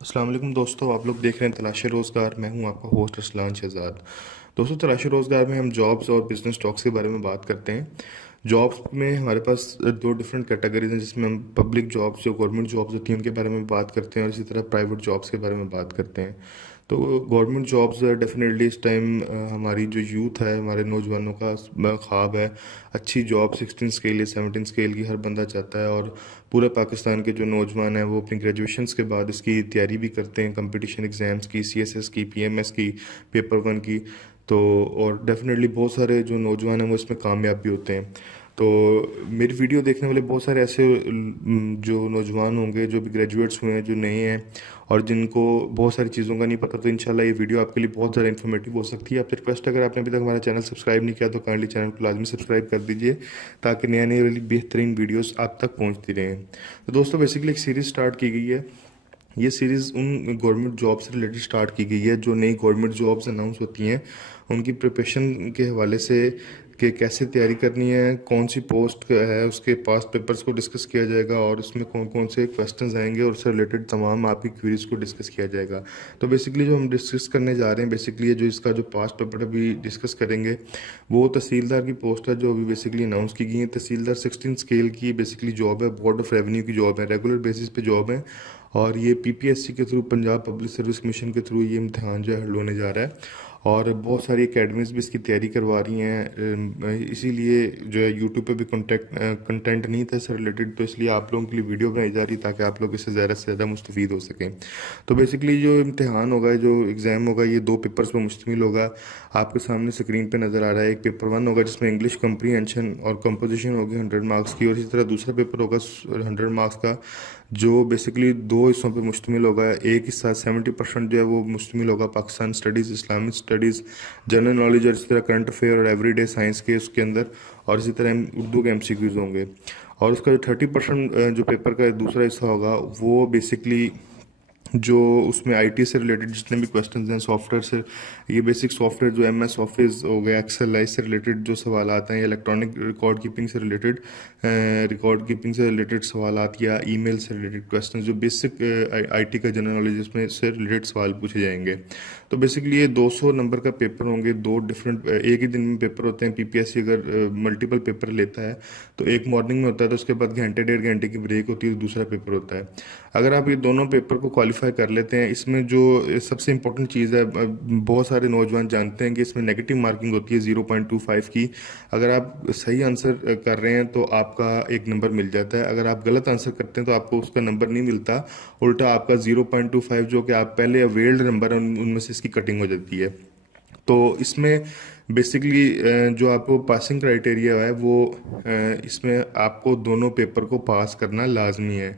अस्सलाम वालेकुम दोस्तों, आप लोग देख रहे हैं तलाश रोज़गार। मैं हूं आपका होस्ट असलान शहजाद। दोस्तों, तलाश रोज़गार में हम जॉब्स और बिजनेस स्टॉक्स के बारे में बात करते हैं। जॉब्स में हमारे पास दो डिफरेंट कैटेगरीज हैं, जिसमें हम पब्लिक जॉब्स जो गवर्नमेंट जॉब्स होती हैं उनके बारे में बात करते हैं और इसी तरह प्राइवेट जॉब्स के बारे में बात करते हैं। तो गवर्नमेंट जॉब्स डेफिनेटली इस टाइम हमारी जो यूथ है, हमारे नौजवानों का ख्वाब है। अच्छी जॉब 16 स्केल या 17 स्केल की हर बंदा चाहता है, और पूरे पाकिस्तान के जो नौजवान हैं वो अपनी ग्रेजुएशंस के बाद इसकी तैयारी भी करते हैं, कंपटीशन एग्ज़ाम्स की, सीएसएस की, पीएमएस की, पेपर वन की। तो और डेफिनेटली बहुत सारे जो नौजवान हैं वो इसमें कामयाब भी होते हैं। तो मेरी वीडियो देखने वाले बहुत सारे ऐसे जो नौजवान होंगे जो भी ग्रेजुएट्स हुए हैं, जो नए हैं और जिनको बहुत सारी चीज़ों का नहीं पता, तो इंशाल्लाह ये वीडियो आपके लिए बहुत ज़्यादा इन्फॉर्मेटिव हो सकती है। आपसे रिक्वेस्ट, अगर आपने अभी तक हमारा चैनल सब्सक्राइब नहीं किया तो काइंडली चैनल को लाजमी सब्सक्राइब कर दीजिए, ताकि नए नए वाली बेहतरीन वीडियोस आप तक पहुंचती रहें। तो दोस्तों, बेसिकली एक सीरीज़ स्टार्ट की गई है। ये सीरीज़ उन गवर्नमेंट जॉब से रिलेटेड स्टार्ट की गई है जो नई गवर्नमेंट जॉब्स अनाउंस होती हैं, उनकी प्रिपरेशन के हवाले से कि कैसे तैयारी करनी है, कौन सी पोस्ट है, उसके पास पेपर्स को डिस्कस किया जाएगा और उसमें कौन कौन से क्वेश्चंस आएंगे और उससे रिलेटेड तमाम आपकी क्वेरीज को डिस्कस किया जाएगा। तो बेसिकली जो हम डिस्कस करने जा रहे हैं, बेसिकली जो इसका जो पास्ट पेपर अभी डिस्कस करेंगे, वो तहसीलदार की पोस्ट है जो अभी बेसिकली अनाउंस की गई है। तहसीलदार 16 स्केल की बेसिकली जॉब है, बोर्ड ऑफ रेवेन्यू की जॉब है, रेगुलर बेसिस पे जॉब है। और ये पीपीएससी के through, Punjab public service commission के थ्रू ये इम्तिहान जो है हल होने जा रहा है। और बहुत सारी एकेडमीज भी इसकी तैयारी करवा रही हैं, इसीलिए जो है यूट्यूब पे भी कंटेंट नहीं था इससे रिलेटेड, तो इसलिए आप लोगों के लिए वीडियो बनाई जा रही है ताकि आप लोग इससे ज़्यादा से ज़्यादा मुस्तफ़ीद हो सकें। तो बेसिकली जो इम्तिहान होगा, जो एग्ज़ाम होगा, ये दो पेपर्स पर मुश्तमिल होगा। आपके सामने स्क्रीन पे नज़र आ रहा है। एक पेपर वन होगा जिसमें इंग्लिश कंप्रीहेंशन और कंपोजिशन होगी 100 मार्क्स की, और इसी तरह दूसरा पेपर होगा 100 मार्क्स का, जो बेसिकली दो हिस्सों पे मुश्तमिल होगा। एक हिस्सा 70% जो है वो मुश्तमिल होगा Pakistan studies, Islamic studies, general knowledge और इसी तरह करंट अफेयर और एवरीडे साइंस के उसके अंदर, और इसी तरह उर्दू के एमसीक्यूज़ होंगे। और उसका जो 30% जो पेपर का दूसरा हिस्सा होगा, वो बेसिकली जो उसमें आईटी से रिलेटेड जितने भी क्वेश्चंस हैं, सॉफ्टवेयर से, ये बेसिक सॉफ्टवेयर जो एमएस ऑफिस हो गया, एक्सेल, से रिलेटेड जो सवाल आते हैं, इलेक्ट्रॉनिक रिकॉर्ड कीपिंग से रिलेटेड सवालात, या ईमेल से रिलेटेड क्वेश्चंस, जो बेसिक आईटी का जनरल नॉलेज इसमें से रिलेटेड सवाल पूछे जाएंगे। तो बेसिकली ये 200 नंबर का पेपर होंगे। दो डिफरेंट एक ही दिन में पेपर होते हैं। पीपीएससी अगर मल्टीपल पेपर लेता है तो एक मॉर्निंग में होता है, तो उसके बाद घंटे 1.5 घंटे की ब्रेक होती है, तो दूसरा पेपर होता है। अगर आप ये दोनों पेपर को क्वालिफाई कर लेते हैं, इसमें जो सबसे इंपॉर्टेंट चीज़ है, बहुत सारे नौजवान जानते हैं कि इसमें नेगेटिव मार्किंग होती है 0.25 की। अगर आप सही आंसर कर रहे हैं तो आपका एक नंबर मिल जाता है, अगर आप गलत आंसर करते हैं तो आपको उसका नंबर नहीं मिलता। उल्टा आपका 0.25 जो कि आप पहले अवेल्ड नंबर है उनमें से इसकी कटिंग हो जाती है। तो इसमें बेसिकली जो आपको पासिंग क्राइटेरिया है वो इसमें आपको दोनों पेपर को पास करना लाजमी है।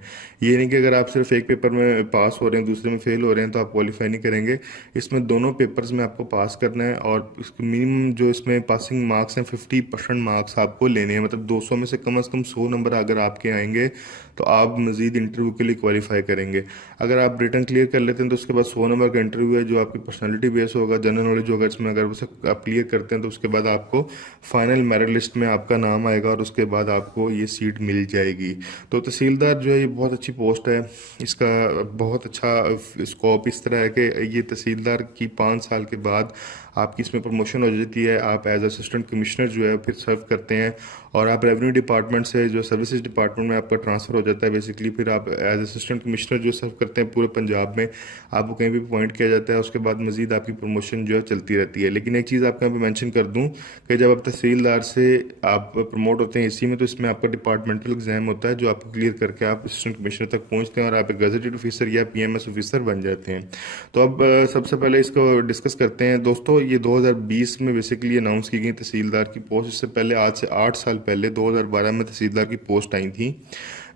ये नहीं कि अगर आप सिर्फ एक पेपर में पास हो रहे हैं, दूसरे में फेल हो रहे हैं, तो आप क्वालिफाई नहीं करेंगे। इसमें दोनों पेपर्स में आपको पास करना है, और मिनिमम जो इसमें पासिंग मार्क्स हैं 50% मार्क्स आपको लेने हैं। मतलब 200 में से कम 100 नंबर अगर आपके आएंगे तो आप मज़ीद इंटरव्यू के लिए क्वालिफाई करेंगे। अगर आप रिटर्न क्लियर कर लेते हैं तो उसके बाद 100 नंबर का इंटरव्यू है जो आपकी पर्सनालिटी बेस होगा, जनरल नॉलेज होगा इसमें। अगर उसे आप क्लियर करते हैं तो उसके बाद आपको फाइनल मेरिट लिस्ट में आपका नाम आएगा और उसके बाद आपको ये सीट मिल जाएगी। तो तहसीलदार जो है ये बहुत अच्छी पोस्ट है, इसका बहुत अच्छा स्कोप इस तरह है कि ये तहसीलदार की 5 साल के बाद आपकी इसमें प्रमोशन हो जाती है। आप एज असिस्टेंट कमिश्नर जो है फिर सर्व करते हैं, और आप रेवेन्यू डिपार्टमेंट से जो सर्विसेज डिपार्टमेंट में आपका ट्रांसफ़र हो जाता है। बेसिकली फिर आप एज असिस्टेंट कमिश्नर जो सर्व करते हैं पूरे पंजाब में, आपको कहीं भी अपॉइंट किया जाता है। उसके बाद मजीद आपकी प्रमोशन जो है चलती रहती है। लेकिन एक चीज़ आपको यहाँ पे मेंशन कर दूँ कि जब आप तहसीलदार से आप प्रमोट होते हैं इसी में, तो इसमें आपका डिपार्टमेंटल एग्जाम होता है जो आपको क्लियर करके आप असिस्टेंट कमिश्नर तक पहुँचते हैं और आप एक गजेटेड ऑफिसर या पीएमएस ऑफिसर बन जाते हैं। तो अब सबसे पहले इसको डिस्कस करते हैं। दोस्तों, ये 2020 में बेसिकली अनाउंस की गई तहसीलदार की पोस्ट। इससे पहले आज से 8 साल पहले 2012 में तहसीलदार की पोस्ट आई थी।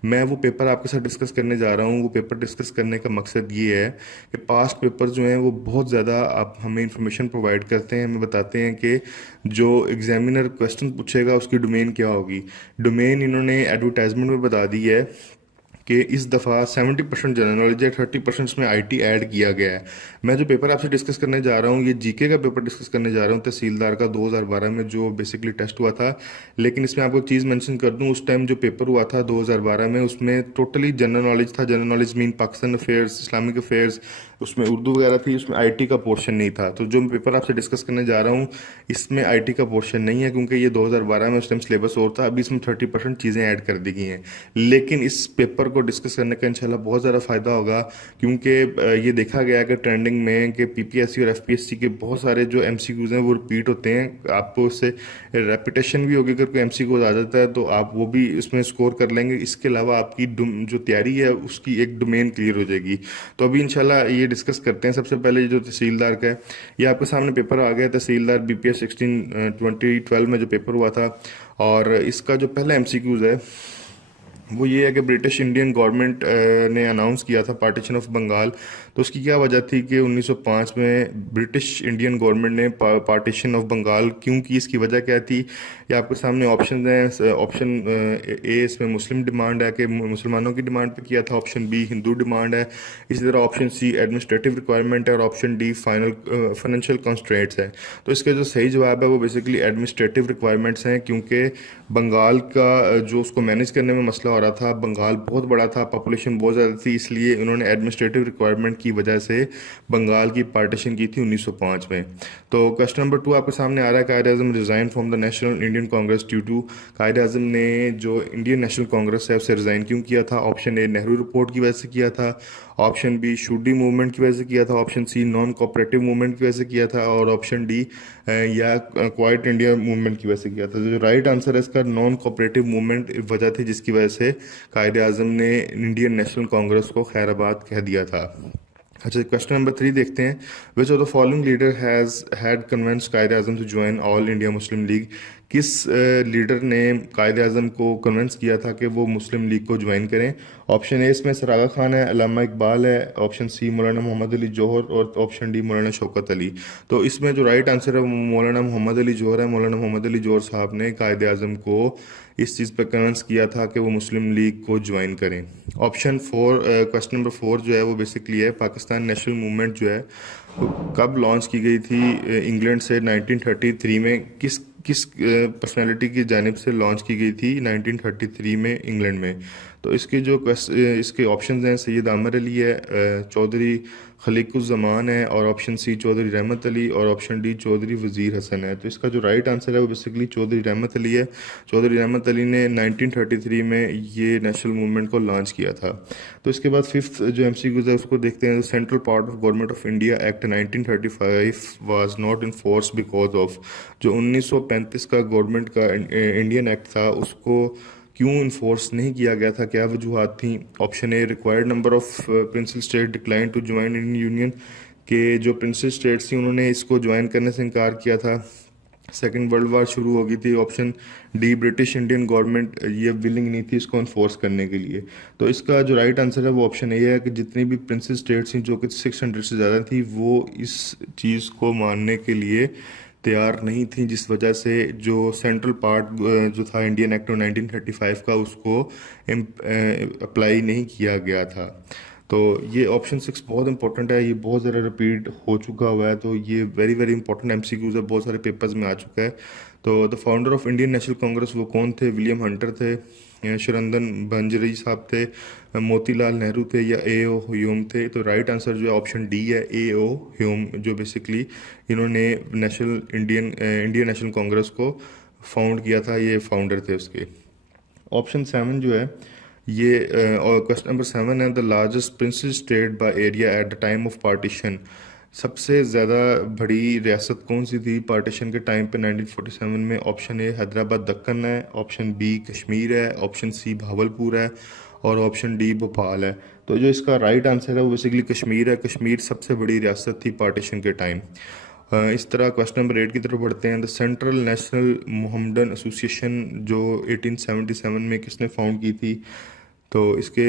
मैं वो पेपर आपके साथ डिस्कस करने जा रहा हूँ। वो पेपर डिस्कस करने का मकसद ये है कि पास्ट पेपर जो हैं वो बहुत ज़्यादा आप हमें इंफॉर्मेशन प्रोवाइड करते हैं, हमें बताते हैं कि जो एग्जामिनर क्वेश्चन पूछेगा उसकी डोमेन क्या होगी। डोमेन इन्होंने एडवर्टाइजमेंट में बता दी है कि इस दफ़ा 70% जनरल नॉलेज है, 30% इसमें आईटी ऐड किया गया है। मैं जो पेपर आपसे डिस्कस करने जा रहा हूँ, ये जीके का पेपर डिस्कस करने जा रहा हूँ तहसीलदार का 2012 में जो बेसिकली टेस्ट हुआ था। लेकिन इसमें आपको एक चीज़ मेंशन कर दूँ, उस टाइम जो पेपर हुआ था 2012 में, उसमें टोटली जनरल नॉलेज था। General knowledge mean Pakistan affairs, Islamic affairs, उसमें उर्दू वगैरह थी, उसमें आईटी का पोर्शन नहीं था। तो जो मैं पेपर आपसे डिस्कस करने जा रहा हूँ इसमें आईटी का पोर्शन नहीं है, क्योंकि ये 2012 में उस टाइम सिलेबस और था। अभी इसमें 30% चीज़ें ऐड कर दी गई हैं। लेकिन इस पेपर को डिस्कस करने का इंशाल्लाह बहुत ज़्यादा फ़ायदा होगा, क्योंकि ये देखा गया है कि ट्रेंडिंग में कि पीपीएससी और एफपीएससी के बहुत सारे जो एमसीक्यूज़ हैं वो रिपीट होते हैं। आपको उससे रेपिटेशन भी होगी, अगर कोई एमसीक्यूज़ आ जाता है तो आप वो भी उसमें स्कोर कर लेंगे। इसके अलावा आपकी जो तैयारी है उसकी एक डोमेन क्लियर हो जाएगी। तो अभी इंशाल्लाह ये डिस्कस करते हैं। सबसे पहले जो तहसीलदार का है, ये आपके सामने पेपर आ गया, तहसीलदार बीपीएस 2012 में जो पेपर हुआ था। और इसका जो पहला एमसीक्यूज़ है वो ये है कि ब्रिटिश इंडियन गवर्नमेंट ने अनाउंस किया था पार्टीशन ऑफ बंगाल। तो उसकी क्या वजह थी कि 1905 में ब्रिटिश इंडियन गवर्नमेंट ने पार्टीशन ऑफ बंगाल क्यों की, इसकी वजह क्या थी? ये आपके सामने ऑप्शन हैं। ऑप्शन ए इसमें मुस्लिम डिमांड है कि मुसलमानों की डिमांड पे किया था। ऑप्शन बी हिंदू डिमांड है। इसी तरह ऑप्शन सी एडमिनिस्ट्रेटिव रिक्वायरमेंट है। और ऑप्शन डी फाइनेंशियल कॉन्स्ट्रेंट्स है। तो इसका जो सही जवाब है वो बेसिकली एडमिनिस्ट्रेटिव रिक्वायरमेंट्स हैं, क्योंकि बंगाल का जो उसको मैनेज करने में मसला हो रहा था। बंगाल बहुत बड़ा था, पॉपुलेशन बहुत ज़्यादा थी, इसलिए उन्होंने एडमिनिस्ट्रेटिव रिक्वायरमेंट की वजह से बंगाल की पार्टीशन की थी 1905 में। तो क्वेश्चन नंबर 2 आपके सामने आ रहा है, Quaid Azam resign from the national Indian Congress due to. Quaid Azam ने जो इंडियन नेशनल कांग्रेस है उससे रिज़ाइन क्यों किया था? ऑप्शन ए नेहरू रिपोर्ट की वजह से किया था। ऑप्शन बी शूडी मूवमेंट की वजह से किया था। Option C non cooperative movement की वजह से किया था। और ऑप्शन डी या क्वाइट इंडिया मूवमेंट की वजह से किया था। तो जो राइट आंसर है इसका नॉन कोऑपरेटिव मूवमेंट वजह थी, जिसकी वजह से कायद आज़म ने इंडियन नेशनल कांग्रेस को खैराबाद कह दिया था। अच्छा, क्वेश्चन नंबर 3 देखते हैं। Which of the following leader has had convinced Quaid Azam to join all India Muslim League? किस लीडर ने कायद आज़म को कन्विंस किया था कि वो मुस्लिम लीग को ज्वाइन करें? ऑप्शन ए इसमें सरागा खान है, अल्लामा इकबाल है, ऑप्शन सी मौलाना मोहम्मद अली जौहर, और ऑप्शन डी मौलाना शौकत अली। तो इसमें जो राइट आंसर है वो मौलाना मोहम्मद अली जौहर है। मौलाना मोहम्मद अली जौहर साहब ने कायद आज़म को इस चीज़ पर कन्विंस किया था कि वो मुस्लिम लीग को ज्वाइन करें। ऑप्शन 4 क्वेश्चन नंबर 4 जो है वो बेसिकली है पाकिस्तान नेशनल मूवमेंट जो है वो कब लॉन्च की गई थी इंग्लैंड से? 1933 में किस पर्सनैलिटी की जानिब से लॉन्च की गई थी 1933 में इंग्लैंड में? तो इसके ऑप्शन हैं, सैयद आमिर अली है, चौधरी खलीकुज़्ज़मान है, और ऑप्शन सी चौधरी रहमत अली, और ऑप्शन डी चौधरी वज़ीर हसन है। तो इसका जो राइट आंसर है वो बेसिकली चौधरी रहमत अली है। चौधरी रहमत अली ने 1933 में ये नेशनल मूवमेंट को लॉन्च किया था। तो इसके बाद फिफ्थ जो एमसीक्यूज़ है उसको देखते हैं। Central part of government of India act 1935 was not in force because of. जो 1935 का गवर्नमेंट का इंडियन एक्ट था उसको क्यों इन्फोर्स नहीं किया गया था? क्या वजूहत थी? Option A required number of principal state decline to join Indian union, के जो प्रिंसिपल स्टेट्स थी उन्होंने इसको ज्वाइन करने से इनकार किया था। सेकेंड वर्ल्ड वार शुरू हो गई थी। Option D British Indian government ये विलिंग नहीं थी इसको इन्फोर्स करने के लिए। तो इसका जो राइट आंसर है वो ऑप्शन ए है कि जितनी भी प्रिंसिपल स्टेट्स थी जो कि 600 से ज़्यादा थी वो इस चीज़ को मानने के लिए तैयार नहीं थी, जिस वजह से जो सेंट्रल पार्ट जो था इंडियन एक्ट 1935 का उसको अप्लाई नहीं किया गया था। तो ये ऑप्शन 6 बहुत इंपॉर्टेंट है, ये बहुत ज़्यादा रिपीट हो चुका हुआ है। तो ये वेरी वेरी इंपॉर्टेंट एमसीक्यूज़ है, बहुत सारे पेपर्स में आ चुका है। तो the founder of Indian national Congress वो कौन थे? विलियम हंटर थे, शरंदन बंजरी साहब थे, मोतीलाल नेहरू थे, या ए ओ ह्यूम थे? तो राइट आंसर जो है ऑप्शन डी है, ए ओ ह्यूम, जो बेसिकली इन्होंने इंडियन नेशनल कांग्रेस को फाउंड किया था, ये फाउंडर थे उसके। ऑप्शन 7 जो है ये और क्वेश्चन नंबर 7 है, the largest principal state by area at the time of partition. सबसे ज़्यादा बड़ी रियासत कौन सी थी पार्टीशन के टाइम पे 1947 में? ऑप्शन ए हैदराबाद दक्कन है, ऑप्शन बी कश्मीर है, ऑप्शन सी भावलपुर है, और ऑप्शन डी भोपाल है। तो जो इसका राइट आंसर है वो बेसिकली कश्मीर है। कश्मीर सबसे बड़ी रियासत थी पार्टीशन के टाइम। इस तरह क्वेश्चन नंबर 8 की तरफ बढ़ते हैं। The central national Mohammedan association जो 1877 में किसने फाउंड की थी? तो इसके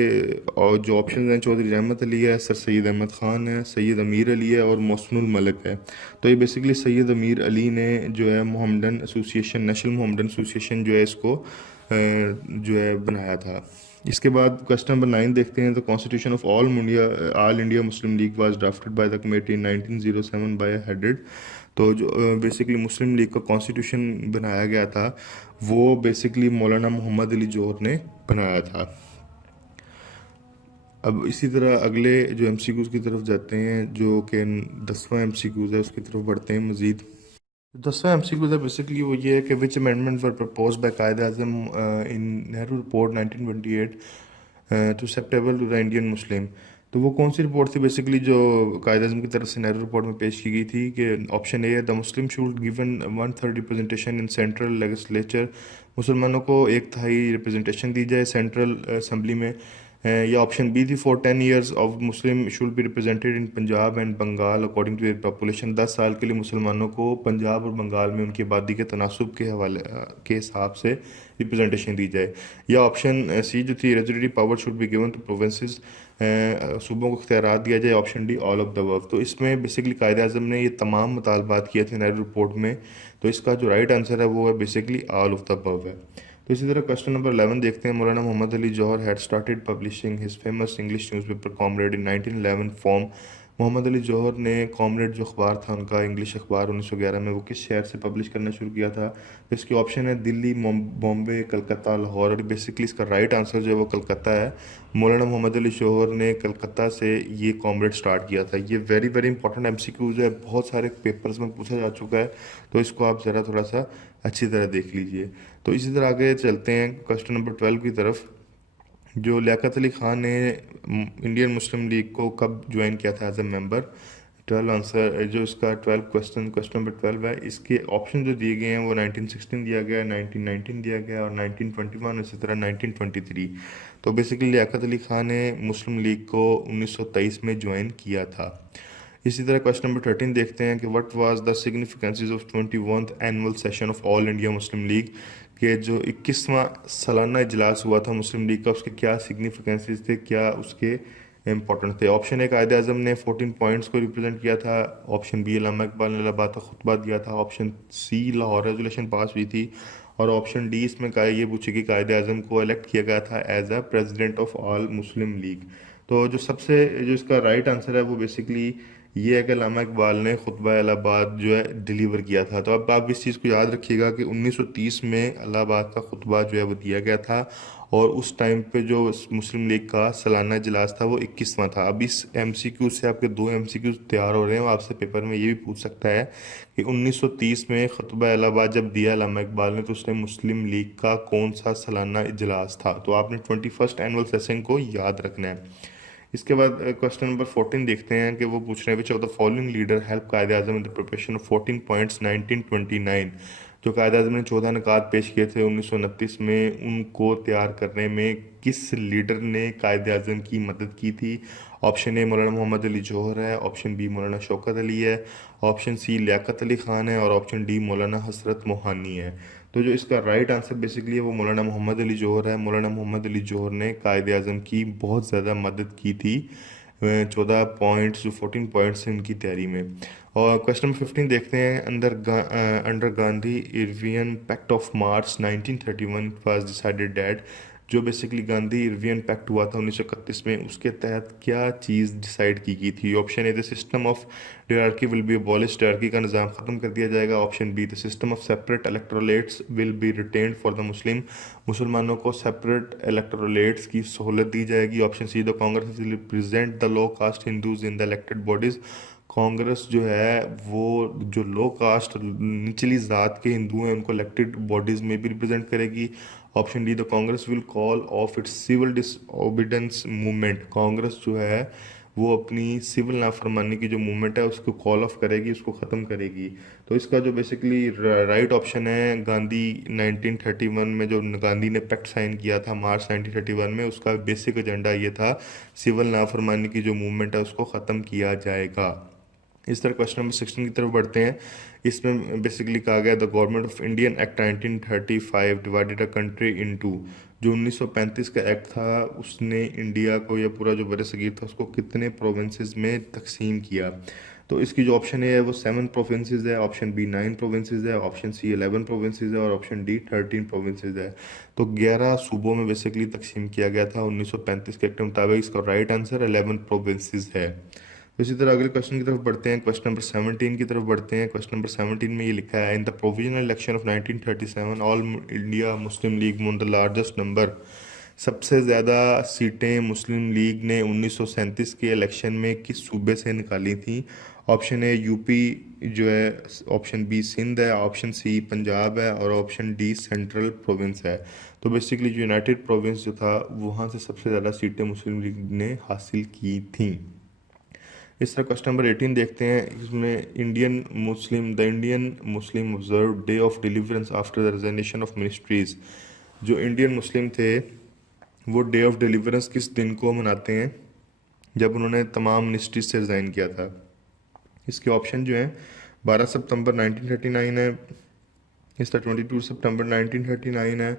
और जो ऑप्शन हैं, चौधरी रहमत अली है, सर सैयद अहमद ख़ान है, सैयद अमीर अली है, और मोहसिनुल मलिक है। तो ये बेसिकली सैयद अमीर अली ने जो है Mohammedan association, national Mohammedan association जो है इसको जो है बनाया था। इसके बाद क्वेश्चन नंबर 9 देखते हैं। The constitution of All India Muslim League was drafted by the committee in 1907 by headed. तो जो बेसिकली मुस्लिम लीग का कॉन्स्टिट्यूशन बनाया गया था वो बेसिकली मौलाना मोहम्मद अली जौहर ने बनाया था। अब इसी तरह अगले जो एमसीक्यूज़ की तरफ जाते हैं, जो कि 10वां एमसीक्यूज़ है, उसकी तरफ बढ़ते हैं मज़ीद। 10वां एमसीक्यूज़ है बेसिकली वो ये है कि which amendment were propose by Qaid Azam in Nehru report 1928 to acceptable to the Indian Muslim. तो वो कौन सी रिपोर्ट थी बेसिकली जो कायद आज़म की तरफ से नेहरू रिपोर्ट में पेश की गई थी कि ऑप्शन ए है the Muslim should given 1/3 representation in central legislature, मुसलमानों को एक तिहाई रिप्रेजेंटेशन दी जाए सेंट्रल असम्बली में। या ऑप्शन बी थी for 10 years of Muslim should be represented in Punjab and Bengal according to their population. 10 साल के लिए मुसलमानों को पंजाब और बंगाल में उनकी आबादी के तनासुब के हवाले के हिसाब से रिप्रेजेंटेशन दी जाए। या ऑप्शन सी जो थी residuary power should be given to provinces, सूबों को इख्तियारात दिया जाए। Option D all of the above. तो इसमें बेसिकली कायद आज़म ने ये तमाम मुतालबात किए थे नेहरू रिपोर्ट में, तो इसका जो राइट आंसर है वो है basically all of the above है। तो इसी तरह क्वेश्चन नंबर 11 देखते हैं। Maulana Mohammad Ali Jauhar had started publishing his famous English newspaper comrade in 1911 form. Mohammad Ali Jauhar ने कॉमरेड जो अखबार था उनका इंग्लिश अखबार 1911 में वो किस शहर से पब्लिश करना शुरू किया था? तो इसके ऑप्शन है दिल्ली, बॉम्बे, कलकत्ता, लाहौर। और बेसिकली इसका राइट आंसर जो है वो कलकत्ता है। मौलाना मोहम्मद अली जौहर ने कलकत्ता से ये कॉमरेड स्टार्ट किया था। ये वेरी वेरी इंपॉर्टेंट एमसीक्यूज है, बहुत सारे पेपर्स में पूछा जा चुका है, तो इसको आप ज़रा थोड़ा सा अच्छी तरह देख लीजिए। तो इसी तरह आगे चलते हैं क्वेश्चन नंबर 12 की तरफ। जो लियाकत अली ख़ान ने इंडियन मुस्लिम लीग को कब ज्वाइन किया था एज ए मेंबर? 12 आंसर जो इसका 12 क्वेश्चन नंबर 12 है, इसके ऑप्शन जो दिए गए हैं वो 1916 दिया गया, 1919 दिया गया और 1921, इसी तरह 1923। तो बेसिकली लियाकत अली ख़ान ने मुस्लिम लीग को 1923 में ज्वाइन किया था। इसी तरह क्वेश्चन नंबर 13 देखते हैं कि what was the significances of 21st annual session of All India Muslim league, के जो 21वां सालाना इजलास हुआ था मुस्लिम लीग का, उसके क्या सिग्निफिकेंसेस थे, क्या उसके इंपॉर्टेंट थे? ऑप्शन ए कायद आज़म ने 14 पॉइंट्स को रिप्रेजेंट किया था। ऑप्शन बी अल्लामा इकबाल ने इलाहाबाद का खुतबा दिया था। Option C Lahore resolution pass हुई थी। और ऑप्शन डी इसमें का ये पूछे कि कायद आज़म को इलेक्ट किया गया था as a president of All Muslim League. तो जो इसका राइट आंसर है वो बेसिकली ये है कि अल्लामा इकबाल ने खुतबा इलाहाबाद जो है डिलीवर किया था। तो अब आप इस चीज़ को याद रखिएगा कि 1930 में इलाहाबाद का खुतबा जो है वो दिया गया था, और उस टाइम पे जो मुस्लिम लीग का सालाना इजलास था वो 21वां था। अब इस एमसीक्यू से आपके 2 एमसीक्यू तैयार हो रहे हैं। वो आपसे पेपर में ये भी पूछ सकता है कि 1930 में खुतबा इलाहाबाद जब दिया अल्लामा इकबाल ने, तो उस टाइम मुस्लिम लीग का कौन सा सालाना इजलास था? तो आपने 21st एनुअल सेशन को याद रखना है। इसके बाद क्वेश्चन नंबर 14 देखते हैं कि वो पूछ रहे हैं which of the following leader help Quaid Azam in the preparation of 14 points 1929। जो कायद आज़म ने 14 निकात पेश किए थे 1929 में, उनको तैयार करने में किस लीडर ने कायद आज़म की मदद की थी? ऑप्शन ए मौलाना मोहम्मद अली जौहर है। ऑप्शन बी मौलाना शौकत अली है। ऑप्शन सी लियाकत अली ख़ान है। और ऑप्शन डी मौलाना हसरत मोहानी है। तो जो इसका राइट आंसर बेसिकली है वो मौलाना मोहम्मद अली जौहर है। मौलाना मोहम्मद अली जौहर ने कायद आज़म की बहुत ज़्यादा मदद की थी 14 पॉइंट्स, जो 14 पॉइंट्स हैं उनकी तैयारी में। और क्वेश्चन नंबर 15 देखते हैं। Under Gandhi Irwin pact of March 1931 was decided that. जो बेसिकली गांधी इरवियन पैक्ट हुआ था 1931 में, उसके तहत क्या चीज़ डिसाइड की गई थी? Option A the system of diarchy will be abolish, diarchy का निज़ाम ख़त्म कर दिया जाएगा। Option B the system of separate electorates will be retained for the Muslim, मुसलमानों को सेपरेट इलेक्टोरेट्स की सहूलत दी जाएगी। Option C the Congress will represent the low caste Hindus in the elected bodies, Congress जो है वो जो लो कास्ट निचली ज़ात के हिंदू हैं उनको इलेक्टेड बॉडीज़ में भी रिप्रेजेंट करेगी। Option D the Congress will call off its civil disobedience movement, Congress जो है वो अपनी सिविल नाफरमानी की जो मूवमेंट है उसको कॉल ऑफ करेगी, उसको ख़त्म करेगी। तो इसका जो बेसिकली राइट ऑप्शन है गांधी 1931 में, जो गांधी ने पैक्ट साइन किया था मार्च 1931 में, उसका बेसिक एजेंडा ये था सिविल नाफरमानी की जो मूवमेंट है उसको ख़त्म किया जाएगा। इस तरह क्वेश्चन नंबर 16 की तरफ बढ़ते हैं। इसमें बेसिकली कहा गया the government of Indian act 1935 divided a country into. जो 1935 का एक्ट था उसने इंडिया को या पूरा जो बर सगीर था उसको कितने प्रोविंसेस में तकसीम किया। तो इसकी जो ऑप्शन ए है वो 7 प्रोविंसेस है, ऑप्शन बी 9 प्रोविंसेस है, ऑप्शन सी 11 प्रोविंसेस है और ऑप्शन डी 13 प्रोविंसेस है। तो 11 सूबों में बेसिकली तकसीम किया गया था 1935 के एक्ट के मुताबिक। इसका राइट आंसर 11 प्रोविंसेस है। इसी तरह अगले क्वेश्चन की तरफ बढ़ते हैं, क्वेश्चन नंबर 17 की तरफ बढ़ते हैं। क्वेश्चन नंबर 17 में ये लिखा है in the provisional election of 1937 all India Muslim league one the largest number. सबसे ज़्यादा सीटें मुस्लिम लीग ने 1937 के इलेक्शन में किस सूबे से निकाली थी। ऑप्शन ए यूपी जो है, ऑप्शन बी सिंध है, ऑप्शन सी पंजाब है और ऑप्शन डी सेंट्रल प्रोविंस है। तो बेसिकली जो यूनाइटेड प्रोविंस जो था वहाँ से सबसे ज़्यादा सीटें मुस्लिम लीग ने हासिल की थी। इस तरह क्वेश्चन नंबर 18 देखते हैं। इसमें the Indian Muslim observe day of deliverance after the resignation of ministries. जो इंडियन मुस्लिम थे वो डे ऑफ डिलीवरेंस किस दिन को मनाते हैं, जब उन्होंने तमाम मिनिस्ट्रीज से रिज़ाइन किया था। इसके ऑप्शन जो हैं 12 सितंबर 1939 है, इस तरह 22 सितंबर 1939 है,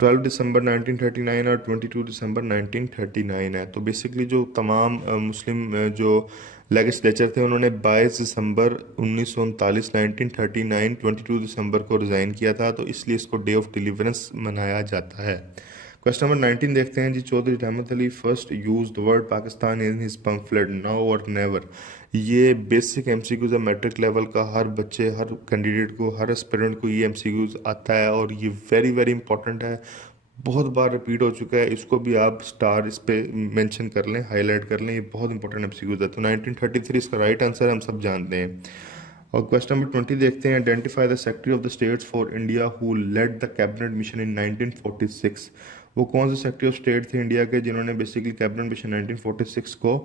12 दिसंबर 1939 और 22 दिसंबर 1939 है। तो बेसिकली जो तमाम मुस्लिम जो लेजिस्लेचर थे उन्होंने 22 दिसंबर 1939 1939 22 दिसंबर को रिज़ाइन किया था, तो इसलिए इसको डे ऑफ डिलीवरेंस मनाया जाता है। क्वेश्चन नंबर 19 देखते हैं जी। चौधरी रहमत Ali first use the word Pakistan in his pamphlet now और नेवर। ये बेसिक एमसीक्यूज है मैट्रिक लेवल का, हर बच्चे हर कैंडिडेट को हर एस्पिरेंट को ये एमसीक्यूज आता है और ये वेरी वेरी इंपॉर्टेंट है, बहुत बार रिपीट हो चुका है। इसको भी आप स्टार इस पे मेंशन कर लें, हाईलाइट कर लें, ये बहुत इंपॉर्टेंट एमसीक्यूज है। तो 1933 इसका राइट आंसर हम सब जानते हैं। और क्वेश्चन नंबर 20 देखते हैं। Identify the secretary of the states for India who led the cabinet mission in 1946। वो कौन से सेक्रेटरी ऑफ स्टेट थे इंडिया के जिन्होंने बेसिकली कैबिनेट मिशन 1946 को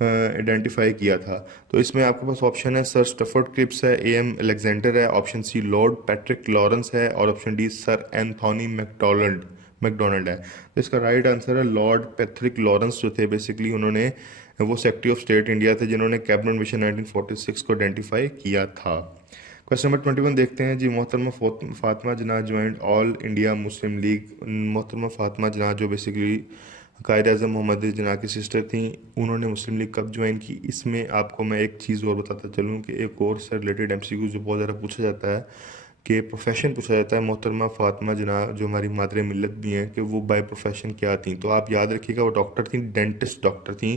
आइडेंटिफाई किया था। तो इसमें आपके पास ऑप्शन है सर स्टफर्ड क्रिप्स है, एम अलेक्जेंडर है, option C Lord Patrick Lawrence है और option D sir Anthony MacDonald है। तो इसका राइट आंसर है लॉर्ड पैट्रिक लॉरेंस जो थे बेसिकली उन्होंने वो सेक्रेटरी ऑफ स्टेट इंडिया थे जिन्होंने कैबिनेट मिशन 1946 को आइडेंटिफाई किया था। क्वेश्चन नंबर 21 देखते हैं जी। मोहतरमा फातिमा जना joint all India Muslim league. मोहतरमा फातिमा जना जो बेसिकली कायद आज़म मोहम्मद जना की सिस्टर थी, उन्होंने मुस्लिम लीग कब ज्वाइन की। इसमें आपको मैं एक चीज़ और बताता चलूँ कि एक और से रिलेटेड एमसीक्यू जो बहुत ज़्यादा पूछा जाता है कि प्रोफेशन पूछा जाता है मोहतरमा फातिमा जना जो हमारी मादरे मिल्लत भी हैं कि वो बाय प्रोफेशन क्या थी। तो आप याद रखिएगा वो डॉक्टर थी, डेंटिस्ट डॉक्टर थी,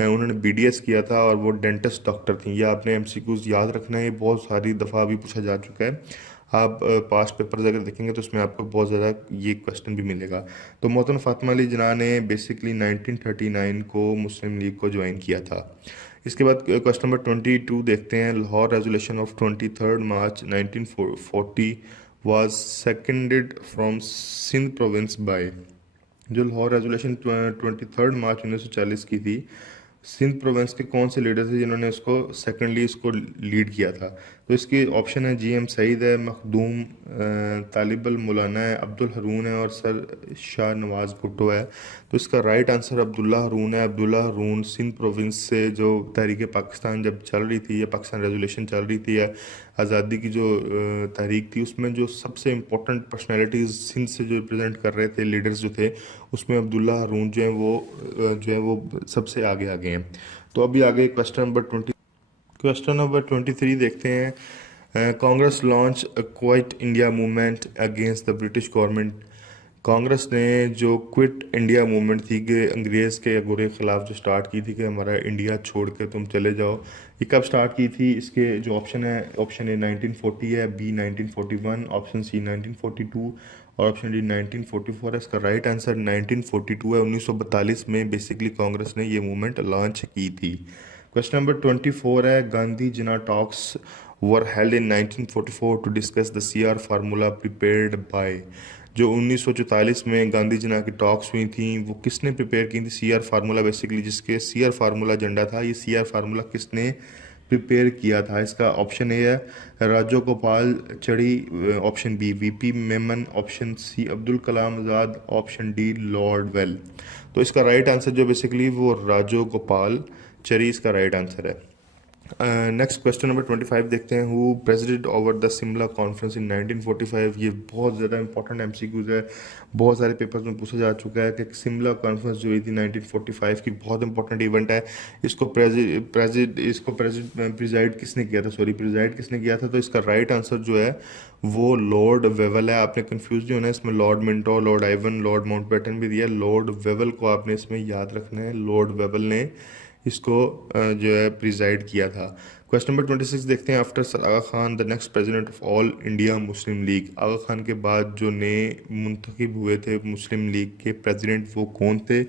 उन्होंने बीडीएस किया था और वो डेंटिस्ट डॉक्टर थी। या आपने एमसीक्यूज याद रखना है, ये बहुत सारी दफ़ा अभी पूछा जा चुका है। आप पास्ट पेपर्स अगर देखेंगे तो उसमें आपको बहुत ज़्यादा ये क्वेश्चन भी मिलेगा। तो मोहतरमा फातिमा अली जना ने बेसिकली 1939 को मुस्लिम लीग को ज्वाइन किया था। इसके बाद क्वेश्चन नंबर 22 देखते हैं। Lahore resolution of 23 March 1940 was seconded from Sindh province by. जो लाहौर रेजोल्यूशन 23 मार्च 1940 की थी, सिंध प्रोविंस के कौन से लीडर थे जिन्होंने इसको सेकेंडली इसको लीड किया था। तो इसके ऑप्शन है जी एम सईद है, मखदूम तालिबल मौलाना है, अब्दुल हरून है और सर शाह नवाज़ भुट्टो है। तो इसका राइट आंसर अब्दुल्ला हरून है। अब्दुल्ला हरून सिंध प्रोविंस से जो तहरीक पाकिस्तान जब चल रही थी या पाकिस्तान रेजोल्यूशन चल रही थी या आज़ादी की जो तहरीक थी उसमें जो सबसे इम्पोर्टेंट पर्सनैलिटीज़ सिंध से जो रिप्रेजेंट कर रहे थे लीडर्स जो थे उसमें अब्दुल्ला हरून जो है वो सबसे आगे आ गए हैं। तो अभी आगे क्वेश्चन नंबर 23 देखते हैं। Congress launch quit India movement against the British government. Congress ने जो क्विट इंडिया मूवमेंट थी कि अंग्रेज़ के अगुरे के ख़िलाफ़ जो स्टार्ट की थी कि हमारा इंडिया छोड़ कर तुम चले जाओ, ये कब स्टार्ट की थी। इसके जो ऑप्शन है, ऑप्शन ए 1940 है, बी 1941, ऑप्शन सी 1942 और ऑप्शन डी 1944 है। इसका राइट आंसर 1942 है। 1942 में बेसिकली कांग्रेस ने ये मूवमेंट लॉन्च की थी। क्वेश्चन नंबर 24 है। Gandhi Jinnah talks were held in 1944 to discuss the CR formula prepared by. जो 1944 में गांधी जना की टॉक्स हुई थी वो किसने प्रिपेयर की थी। सीआर फार्मूला बेसिकली जिसके सीआर फार्मूला एजेंडा था, ये सीआर फार्मूला किसने प्रिपेयर किया था। इसका ऑप्शन ए है Rajagopalachari, option B VP Menon, option C Abdul Kalam Azad, option D lord Wavell. तो इसका राइट आंसर जो बेसिकली वो राजो गोपाल चरी इसका राइट आंसर है। नेक्स्ट क्वेश्चन नंबर 25 देखते हैं, who presided over the Simla conference in 1945। ये बहुत ज़्यादा इंपॉर्टेंट एमसीक्यूज है, बहुत सारे पेपर्स में पूछा जा चुका है कि सिमला कॉन्फ्रेंस जो हुई थी 1945 की, बहुत इंपॉर्टेंट इवेंट है। इसको प्रिजाइड किसने किया था, सॉरी प्रिजाइड किसने किया था? तो इसका राइट आंसर जो है वो लॉर्ड वेवल है। आपने कंफ्यूज नहीं होना है, इसमें Lord Minto, Lord Ivan, Lord Mountbatten भी दिया, लॉर्ड वेवल को आपने इसमें याद रखना है। लॉर्ड वेवल ने इसको जो है प्रिजाइड किया था। क्वेश्चन नंबर 26 देखते हैं, after sir Aga Khan the next president of All India Muslim League. Aga Khan के बाद जो नए मुंतखब हुए थे मुस्लिम लीग के प्रेसिडेंट वो कौन थे?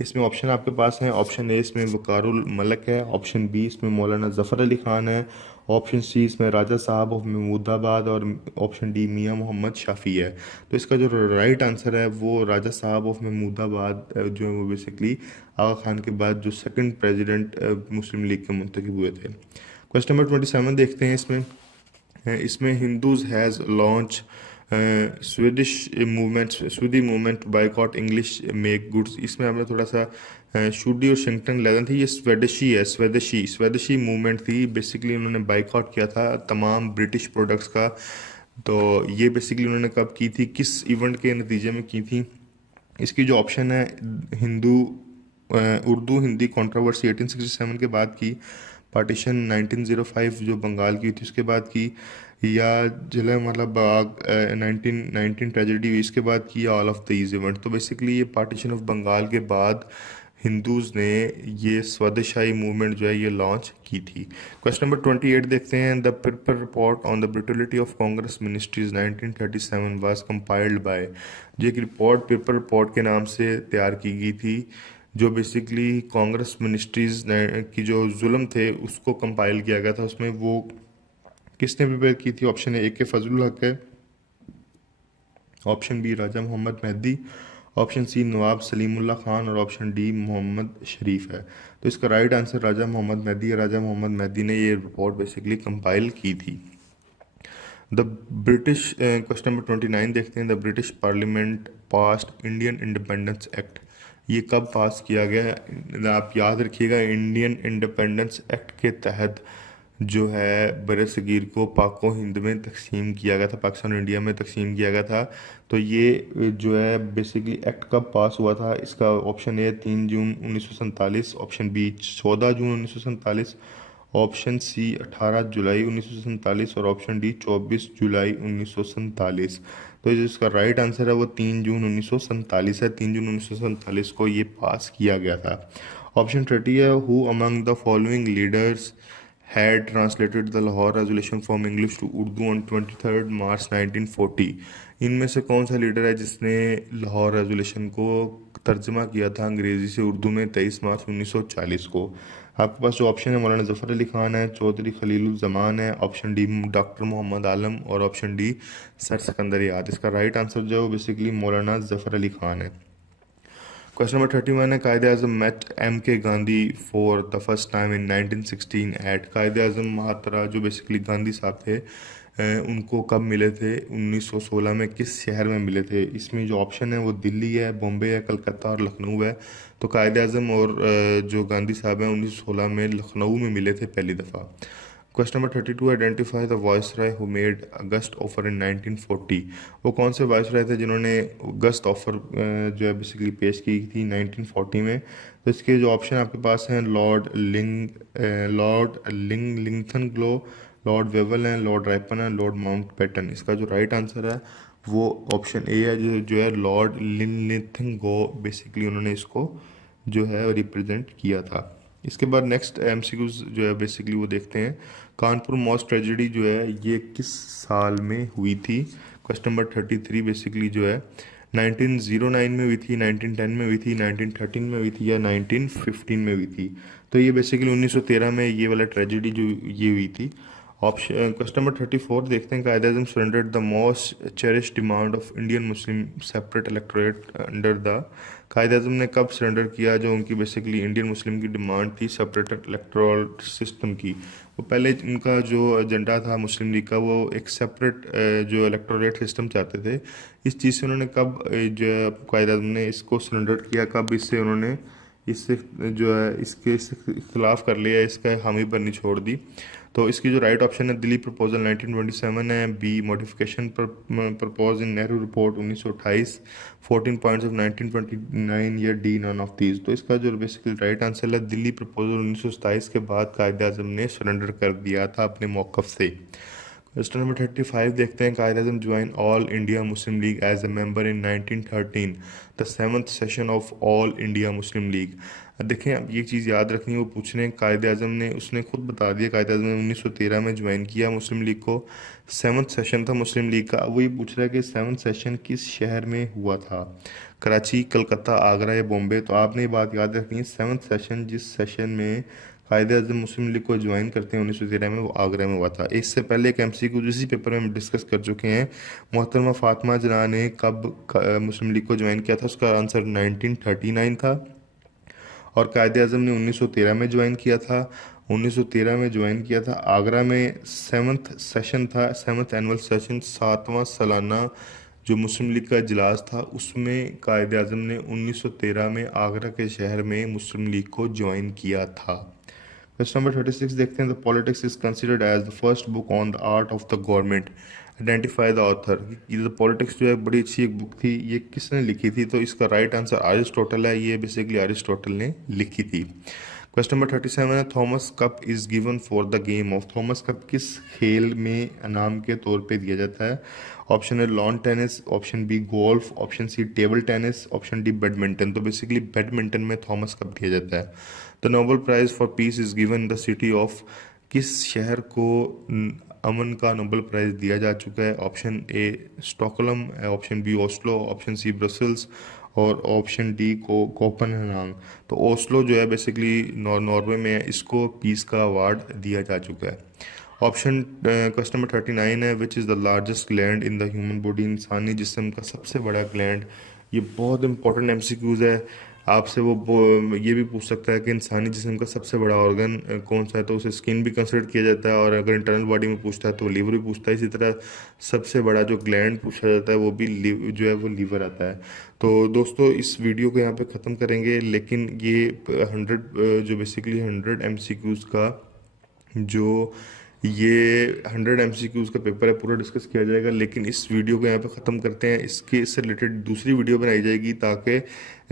इसमें ऑप्शन आपके पास हैं। ऑप्शन ए इसमें वकारुल मलक है, ऑप्शन बी इसमें मौलाना ज़फ़र अली ख़ान है, ऑप्शन सी इसमें राजा साहब ऑफ महमूदाबाद और ऑप्शन डी मियां मोहम्मद शाफ़ी है। तो इसका जो राइट आंसर है वो राजा साहब ऑफ महमूदाबाद जो है वो बेसिकली आगा खान के बाद जो सेकंड प्रेसिडेंट मुस्लिम लीग के मुंतखब हुए थे। क्वेश्चन नंबर 27 देखते हैं, इसमें Hindus has launch swadeshi movement boycott English make goods. इसमें हमने थोड़ा सा शूडी और शिंगटन लेदन थी, ये स्वदेशी है, स्वदेशी मूवमेंट थी। बेसिकली उन्होंने बाइकआउट किया था तमाम ब्रिटिश प्रोडक्ट्स का। तो ये बेसिकली उन्होंने कब की थी, किस इवेंट के नतीजे में की थी? इसकी जो ऑप्शन है, हिंदू उर्दू हिंदी कंट्रोवर्सी 1867 के बाद की, पार्टीशन 1905 जो बंगाल की थी उसके बाद की, या जलियांवाला बाग 1919 ट्रेजेडी हुई इसके बाद की, या ऑल ऑफ दीज इवेंट। तो बेसिकली ये पार्टीशन ऑफ बंगाल के बाद हिंदूज़ ने ये स्वदेशाई मूवमेंट जो है ये लॉन्च की थी। क्वेश्चन नंबर 28 देखते हैं, the paper report on the brutality of Congress ministries 1937 was compiled by. जो एक रिपोर्ट पेपर रिपोर्ट के नाम से तैयार की गई थी, जो बेसिकली कांग्रेस मिनिस्ट्रीज की जो जुल्म थे उसको कंपाइल किया गया था। उसमें वो किसने प्रिपेयर की थी? ऑप्शन ए के फजलुल हक है, ऑप्शन बी राजा मोहम्मद मेहदी, ऑप्शन सी नवाब सलीमुल्लाह खान और ऑप्शन डी मोहम्मद शरीफ है। तो इसका राइट आंसर राजा मोहम्मद मेहदी है। राजा मोहम्मद मेहदी ने ये रिपोर्ट बेसिकली कंपाइल की थी। द ब्रिटिश क्वेश्चन नंबर 29 देखते हैं, the British parliament past Indian independence act. ये कब पास किया गया है? आप याद रखिएगा, इंडियन इंडिपेंडेंस एक्ट के तहत जो है बर सगीर को पाको हिंद में तकसीम किया गया था, पाकिस्तान और इंडिया में तकसीम किया गया था। तो ये जो है बेसिकली एक्ट कब पास हुआ था? इसका option A 3 June 1947, option B 14 June 1947, option C 18 July 1947 और ऑप्शन डी 24 जुलाई 1947। तो जो इसका राइट आंसर है वो 3 जून 1947 है। 3 जून 1947 को ये पास किया गया था। ऑप्शन 30 है, who among the following leaders had translated the Lahore Resolution from English to Urdu on 23rd March 1940। इनमें से कौन सा लीडर है जिसने लाहौर रेजोल्यूशन को तर्जमा किया था अंग्रेज़ी से उर्दू में 23 मार्च 1940 को? आपके पास जो ऑप्शन है मौलाना ज़फ़र अली ख़ान है, चौधरी खलीलुल ज़मान है, ऑप्शन डी डॉक्टर मोहम्मद आलम और ऑप्शन डी सर सिकंदर याद। इसका राइट आंसर जो है वो बेसिकली मौलाना ज़फ़र अली ख़ान है। क्वेश्चन नंबर 31 है, कायदे आज़म met M K Gandhi for the first time in 1916 at. Qaid Azam महात्मा जो बेसिकली गांधी साहब थे उनको कब मिले थे? 1916 में किस शहर में मिले थे? इसमें जो ऑप्शन है वो दिल्ली है, बॉम्बे है, कलकत्ता और लखनऊ है। तो कायदे आज़म और जो गांधी साहब हैं 1916 में लखनऊ में मिले थे पहली दफ़ा। Question number 32, identify the viceroy who made August offer in 1940। वो कौन से वायसराय थे जिन्होंने अगस्त ऑफर जो है बेसिकली पेश की थी 1940 में? तो इसके जो ऑप्शन आपके पास हैं, लॉर्ड लिंगथन ग्लो, लॉर्ड वेवल हैं, लॉर्ड राइपन है, लॉर्ड माउंटबेटन। इसका जो राइट आंसर है वो ऑप्शन ए है, जो है लॉर्ड लिंगथन गो बेसिकली उन्होंने इसको जो है रिप्रेजेंट किया था। इसके बाद नेक्स्ट एमसीक्यूज जो है बेसिकली वो देखते हैं, कानपुर मॉस ट्रेजेडी जो है ये किस साल में हुई थी? क्वेश्चन नंबर 33 बेसिकली जो है 1909 में हुई थी, 1910 में हुई थी, 1913 में हुई थी या 1915 में हुई थी? तो ये बेसिकली 1913 में ये वाला ट्रेजेडी जो ये हुई थी। ऑप्शन क्वेश्चन नंबर 34 देखते हैं, Quaide Azam surrendered the most cherish demand of Indian Muslim separate electorate under the. Quaide Azam ने कब सरेंडर किया जो उनकी बेसिकली इंडियन मुस्लिम की डिमांड थी सेपरेट इलेक्टोरल सिस्टम की? वो पहले इनका जो एजेंडा था मुस्लिम लीग का वो एक सेपरेट जो इलेक्टोरेट सिस्टम चाहते थे। इस चीज़ से उन्होंने कब जो कायदे आज़म ने इसको सरेंडर किया, कब इससे उन्होंने इससे जो है इसके खिलाफ कर लिया, इसका हामी भरनी छोड़ दी। तो इसकी जो राइट ऑप्शन है दिल्ली प्रपोजल 1927 है, B modification propose in Nehru report 1928 14 points of 1929, या डी नन ऑफ दीज। तो इसका जो बेसिकली राइट आंसर है दिल्ली प्रपोजल 1927 के बाद कायद आजम ने सरेंडर कर दिया था अपने मौक़िफ़ से। क्वेश्चन नंबर 35 देखते हैं, Quaid Azam join all India Muslim League as a member in 1913, the 7th session of All India Muslim League. देखें, अब ये चीज़ याद रखनी, वो पूछ रहे हैं कायद आज़म ने, उसने खुद बता दिया कायद आज़म ने 1913 में ज्वाइन किया मुस्लिम लीग को, 7th सेशन था मुस्लिम लीग का। अब वो ये पूछ रहा है कि 7th सेशन किस शहर में हुआ था, कराची, कलकत्ता, आगरा या बॉम्बे। तो आपने ये बात याद रखनी है, 7th सेशन जिस सेशन में कायद आज़म मुस्लिम लीग को ज्वाइन करते हैं 1913 में, वो आगरा में हुआ था। इससे पहले एक MCQ इसी पेपर में हम डिस्कस कर चुके हैं, मोहतरमा फातिमा जना ने कब मुस्लिम लीग को ज्वाइन किया था, उसका आंसर 1939 था। और कायद आज़म ने 1913 में ज्वाइन किया था, 1913 में ज्वाइन किया था आगरा में। 7th सेशन था, 7th एनुअल सेशन, 7वां सालाना जो मुस्लिम लीग का इजलास था, उसमें कायद आज़म ने 1913 में आगरा के शहर में मुस्लिम लीग को ज्वाइन किया था। क्वेश्चन नंबर 36 देखते हैं, the politics is considered as the first book on the art of the government, identify the author. ये द पॉलिटिक्स जो है बड़ी अच्छी एक बुक थी, ये किसने लिखी थी? तो इसका राइट आंसर अरिस्टोटल है, ये बेसिकली अरिस्टोटल ने लिखी थी। क्वेश्चन नंबर 37 है, Thomas cup is given for the game of. Thomas cup किस खेल में इनाम के तौर पे दिया जाता है? ऑप्शन है lawn tennis, option B golf, option C table tennis, option D badminton. तो बेसिकली बैडमिंटन में थॉमस कप दिया जाता है। The Nobel prize for peace is given in the city of. किस शहर को अमन का नोबेल प्राइज दिया जा चुका है? Option A Stockholm, option B Oslo, option C Brussels और ऑप्शन डी को कोपनहेगन। तो ओस्लो जो है बेसिकली नॉर्वे में है, इसको पीस का अवार्ड दिया जा चुका है। ऑप्शन क्वेश्चन नंबर 39 है, which is the largest gland in the human body. इंसानी जिस्म का सबसे बड़ा ग्लैंड। ये बहुत इंपॉर्टेंट MCQs है, आपसे ये भी पूछ सकता है कि इंसानी जिस्म का सबसे बड़ा ऑर्गन कौन सा है, तो उसे स्किन भी कंसिडर किया जाता है, और अगर इंटरनल बॉडी में पूछता है तो लीवर भी पूछता है। इसी तरह सबसे बड़ा जो ग्लैंड पूछा जाता है वो भी जो है वो लीवर आता है। तो दोस्तों इस वीडियो को यहाँ पे ख़त्म करेंगे, लेकिन ये 100 जो बेसिकली 100 MCQs का जो ये 100 MCQs का पेपर है, पूरा डिस्कस किया जाएगा। लेकिन इस वीडियो को यहाँ पे ख़त्म करते हैं, इससे रिलेटेड दूसरी वीडियो बनाई जाएगी, ताकि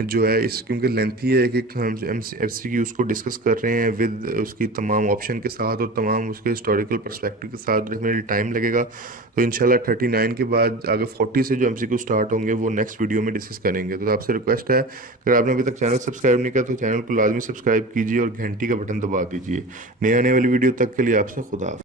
जो है इस क्योंकि लेंथी है कि हम MCQs को डिस्कस कर रहे हैं विद उसकी तमाम ऑप्शन के साथ और तमाम उसके हिस्टोरिकल पर्सपेक्टिव के साथ, इसमें टाइम लगेगा। तो इंशाल्लाह 39 के बाद आगे 40 से जो MCQ स्टार्ट होंगे वो नेक्स्ट वीडियो में डिस्कस करेंगे। तो आपसे रिक्वेस्ट है, अगर आपने अभी तक चैनल सब्सक्राइब नहीं किया तो चैनल को लाजमी सब्सक्राइब कीजिए और घंटी का बटन दबा दीजिए। नए आने वाली वीडियो तक के लिए आपसे खुदा।